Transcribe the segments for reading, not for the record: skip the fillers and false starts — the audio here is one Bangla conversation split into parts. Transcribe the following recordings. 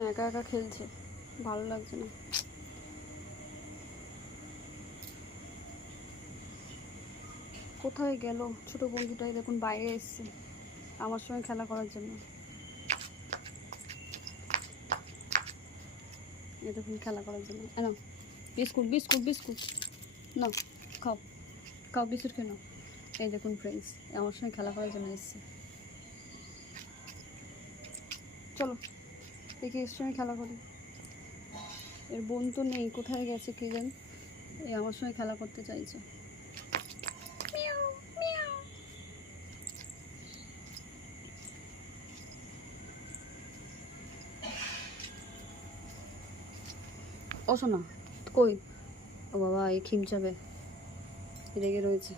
একা একা খেলছে, ভালো লাগছে না। কোথায় গেল ছোট বন্ধুটাই? দেখুন বাইরে এসছে আমার সঙ্গে খেলা করার জন্য। এই দেখুন খেলা করার জন্য। নাও বিস্কুট বিস্কুট বিস্কুট নাও, খাও খাও, বিস্কুট খেয়ে নাও। এই দেখুন ফ্রেন্ডস, আমার সঙ্গে খেলা করার জন্য এসছে। চলো দেখি এর সঙ্গে খেলা করি। এর বোন তো নেই, কোথায় গেছে কে জানে। এই আমার সঙ্গে খেলা করতে চাইছে। Miao Miao. ও শোনা কই? ও বাবা, এই খিমচাবে, রেগে রয়েছে।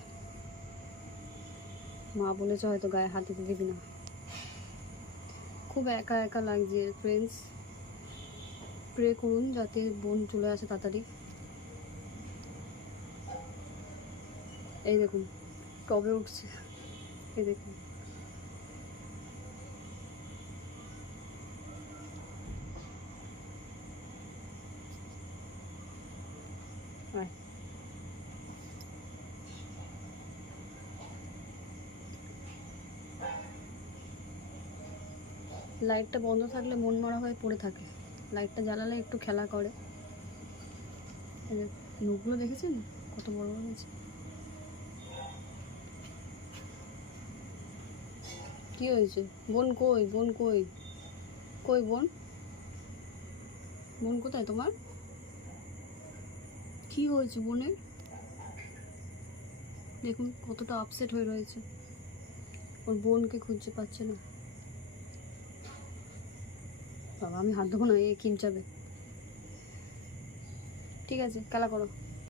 মা বলেছে হয়তো গায়ে হাত দিতে দিবি না। খুব একা একা লাগছে ফ্রেন্ডস। প্রে করুন যাতে বোন চলে আসে তাড়াতাড়ি। এই দেখুন কবে উঠছে, এই দেখুন। লাইটটা বন্ধ থাকলে মন মরা হয়ে পড়ে থাকে, লাইটটা জ্বালালে একটু খেলা করে। নখগুলো দেখেছেন কত বড় বড় হয়েছে। কি হয়েছে? বোন কই? বোন কই? কই বোন? বোন কোথায় তোমার? কি হয়েছে বোনের? দেখুন কতটা আপসেট হয়ে রয়েছে, ওর বোনকে খুঁজতে পারছে না। বাবা আমি হাত দেবো না, এ কিমচাবে। ঠিক আছে খেলা করো।